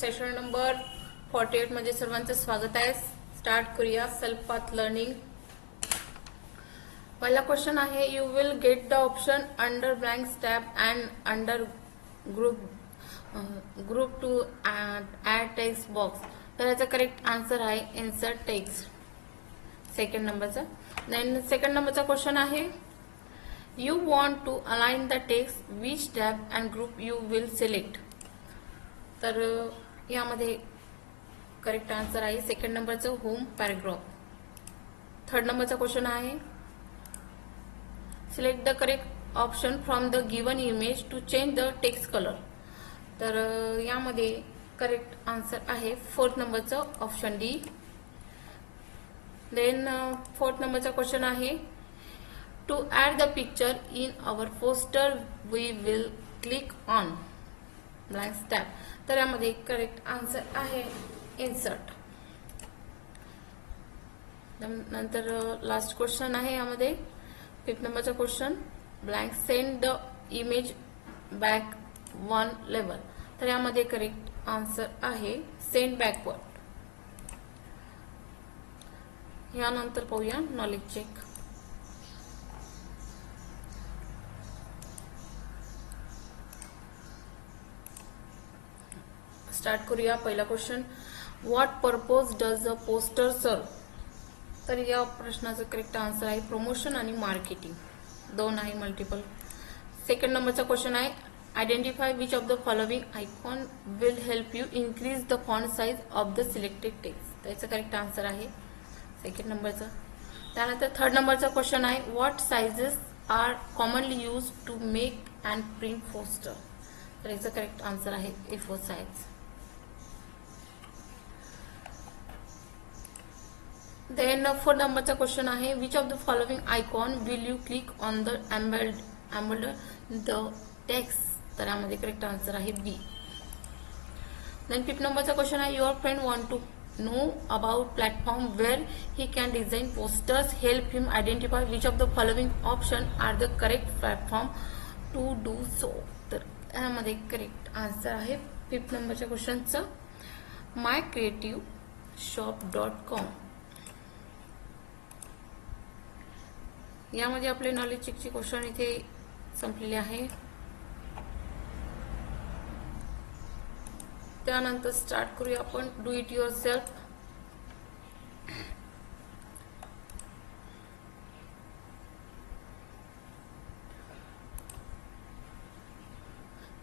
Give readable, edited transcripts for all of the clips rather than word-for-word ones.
Session number 48 मध्ये सर्वांचं स्वागत आहे. स्टार्ट करूया सेल्फ पाथ लर्निंग. पहिला क्वेश्चन आहे, you will get the option under blank stab and under group to add text box. तर याचा करेक्ट आन्सर आहे इन्सर्ट टेक्स्ट, सेकंड नंबरचा. देन सेकंड नंबरचा क्वेश्चन आहे, you want to align the text, which tab and group you will select. तर यामध्ये correct answer आहे second नंबरचं होम पॅराग्राफ. थर्ड नंबरचा क्वेश्चन आहे, select the correct option from the given image to change the text colour. तर यामध्ये correct answer आहे fourth नंबरचं ऑप्शन डी. देन फोर्थ नंबरचा क्वेश्चन आहे, to add the picture in our poster we will click on blank tab. तर यामध्ये correct answer आहे insert. नंतर लास्ट क्वेश्चन आहे यामध्ये फिफ्थ नंबरचा question, blank send the image back one level. तर यामध्ये करेक्ट आन्सर आहे सेंड बॅकवर्ड. यानंतर पाहूया नॉलेज चेक. स्टार्ट करूया. पहिला question, what purpose does the poster serve. तर या प्रश्नाचं करेक्ट आन्सर आहे प्रमोशन आणि मार्केटिंग, दोन आहे मल्टिपल. सेकंड नंबरचा क्वेश्चन आहे, identify which of the following icon will help you increase the font size of the selected text. त्याचं करेक्ट आन्सर आहे सेकंड नंबरचा. त्यानंतर थर्ड नंबरचा क्वेश्चन आहे, what sizes are commonly use to make and print poster. तर याचं correct answer आहे A4 size. Then fourth नंबरचा क्वेश्चन आहे, which of the following icon will you click on the embed the text. तर यामध्ये correct answer आहे B. Then fifth नंबरचा question आहे, your friend want to know about platform where he can design posters, help him identify which of the following option are the correct platform to do so. तर यामध्ये correct answer आहे fifth नंबरच्या क्वेश्चनचं mycreativeshop.com. यामध्ये आपले knowledge चेकचे question इथे संपलेले आहे. त्यानंतर स्टार्ट करूया आपण do it your self.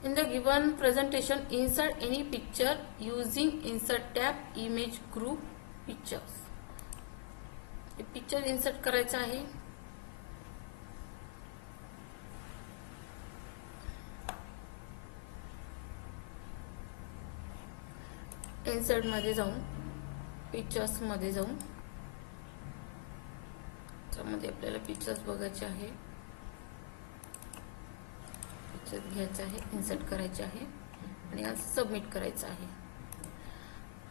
In the given presentation, insert any picture using insert tab, image, group, pictures. Picture insert करायचं आहे. इन्सर्ट मध्ये जाऊन पिक्चर्स मध्ये जाऊन त्यामध्ये आपल्याला पिक्चर्स बघायचे आहे, पिक्चर घ्यायचे आहे, इन्सर्ट करायचे आहे आणि आज सबमिट करायचं आहे.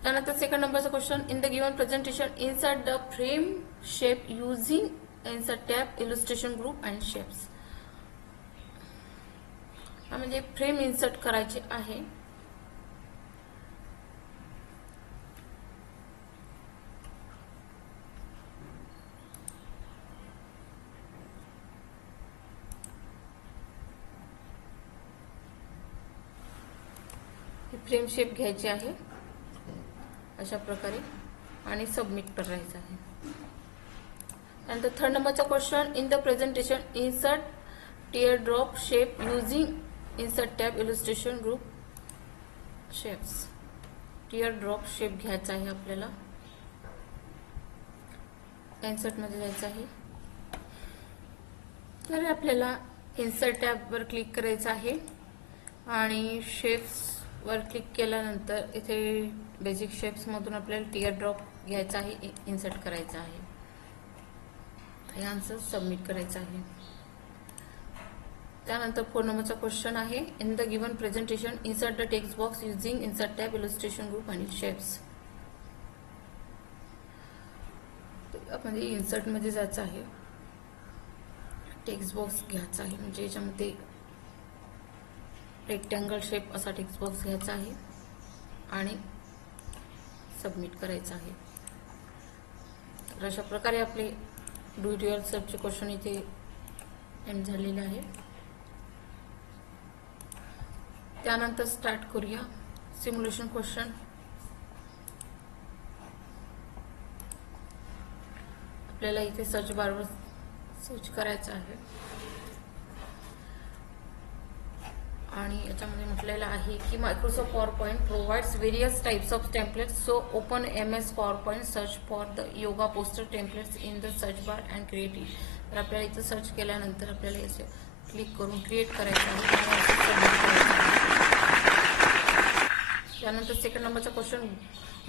त्यानंतर सेकंड नंबरचा question, in the given presentation insert the frame shape using insert tab, illustration group and shapes. म्हणजे फ्रेम इन्सर्ट करायचे आहे. फ्रेम शेप घ्यायची आहे अशा प्रकारे आणि सबमिट करायचं आहे. त्यानंतर थर्ड नंबरचा question, in the presentation insert tear drop shape using insert tab, illustration group, shapes. Tear drop shape घ्यायचा आहे आपल्याला. इन्सर्ट मध्ये जायचं आहे. तर आपल्याला इन्सर्ट टॅब वर क्लिक करायचं आहे आणि शेप्स वर क्लिक केल्यानंतर इथे बेसिक शेप्स मधून आपल्याला टिअर ड्रॉप घ्यायचा आहे, इन्सर्ट करायचा आहे. हे आन्सर सबमिट करायचं आहे. त्यानंतर फोर्थ नंबरचा क्वेश्चन आहे, in the given presentation insert the text box using insert tab, illustration group आणि शेप्स. म्हणजे इन्सर्ट मध्ये जायचं आहे, टेक्स्ट बॉक्स घ्यायचा आहे, म्हणजे याच्यामध्ये रेक्टँगल शेप असा टेक्स्ट बॉक्स घ्यायचा आहे आणि सबमिट करायचं आहे. तर अशा प्रकारे आपले डू इट युअरसेल्फचे क्वेश्चन इथे एंड झालेले आहे. त्यानंतर स्टार्ट करूया सिम्युलेशन क्वेश्चन. आपल्याला इथे सर्च बारवर सर्च करायचं आहे आणि याच्यामध्ये म्हटलेलं आहे की Microsoft power point provides various types of templates, so open MS power point, search for the yoga poster templates in the search bar and create it. तर आपल्याला इथं सर्च केल्यानंतर आपल्याला याचे क्लिक करून क्रिएट करायचं आहे आणि सबमिट करायचं आहे. त्यानंतर सेकंड नंबरचा question,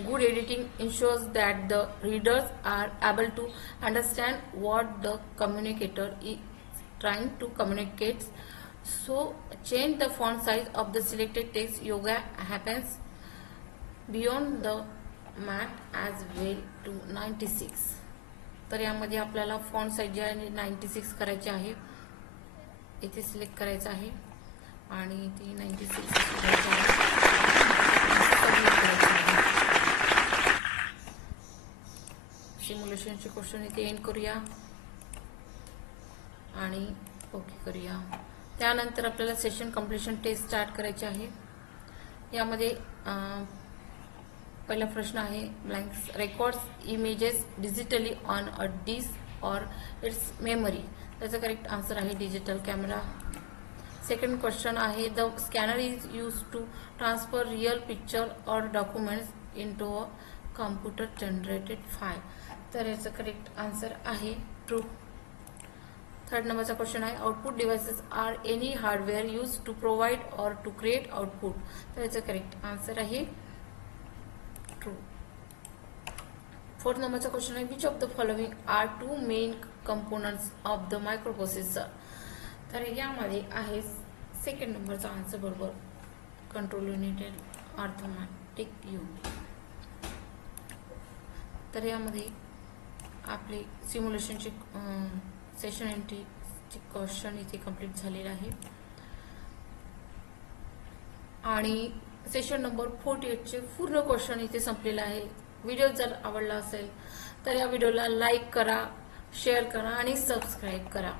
good editing ensures that the readers are able to understand what the communicator is trying to communicate. So change the font size of the selected text. Yoga happens beyond the mat as well to 96. तर यामध्ये आपल्याला font size जे आहे 96 करायची आहे. इथे select करायचं आहे आणि ती 96 करायची आहे. सिम्युलेशनचे क्वेश्चन इथे एंड करूया आणि ओके करूया. त्यानंतर आपल्याला सेशन कम्प्लिशन टेस्ट स्टार्ट करायची आहे. यामध्ये पहिला प्रश्न आहे, blanks records images digitally on a disk or its memory. त्याचा करेक्ट आन्सर आहे डिजिटल कॅमेरा. सेकंड क्वेश्चन आहे, the scanner is use to transfer real picture or documents into a computer generated file. तर याचं correct answer आहे true. Third नंबरचा question आहे, output devices are any hardware use to provide or to create output. तर याचं correct answer आहे true. Fourth नंबरचा question आहे, which of the following are two main components of the microprocessor. तर यामध्ये आहे सेकंड नंबरचा आन्सर बरोबर, कंट्रोल युनिट अर्थमॅटिक युनिट. तर यामध्ये आपले सिम्युलेशनचे सेशन एंट्रीचे क्वेश्चन इथे कंप्लीट झालेले आहे आणि सेशन नंबर 48चे पूर्ण क्वेश्चन इथे संपलेला आहे. व्हिडिओ जर आवडला असेल तर या व्हिडिओला लाईक करा, शेअर करा आणि सबस्क्राईब करा.